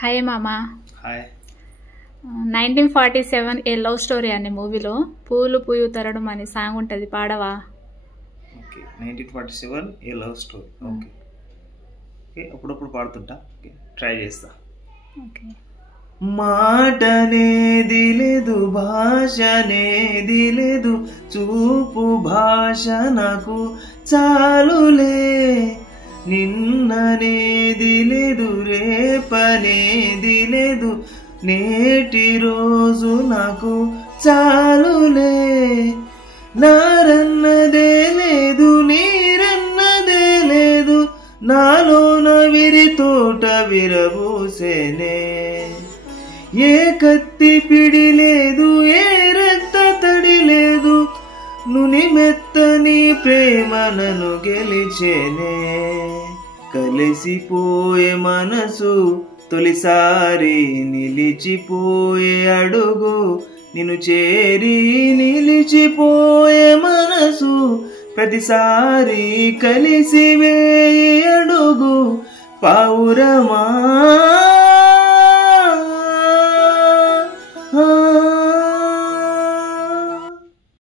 Hi మామ. Hi. 1947 ఏ love story అనే మూవీలో పూలు పూయు తరడం అనే సాంగ్ ఉంటుంది, పాడవా? ఓకే, 1947 ఏ లవ్ స్టోరీ. ఓకే ఓకే, అప్పుడప్పుడు పాడుతుంటా. ఓకే, ట్రై చేస్తా. ఓకే. మాటనేది లేదు, భాషనేది లేదు, చూపు భాష నాకు చాలులే. నిన్ననేది లేదు, రేపనేది లేదు, నేటి రోజు నాకు చాలులే. నారన్నదే లేదు, నీరన్నదే లేదు, నాలోన విరి తోట విరబూసేనే. ఏ కత్తి పిడి లేదు, ఏ రక్త తడి లేదు, నుని మెత్తని ప్రేమ నన్ను గెలిచేనే. కలిసిపోయే మనసు తొలిసారి, నిలిచిపోయే అడుగు నిన్ను చేరి, నిలిచిపోయే మనసు ప్రతిసారి కలిసి వేయి అడుగు. పావురమా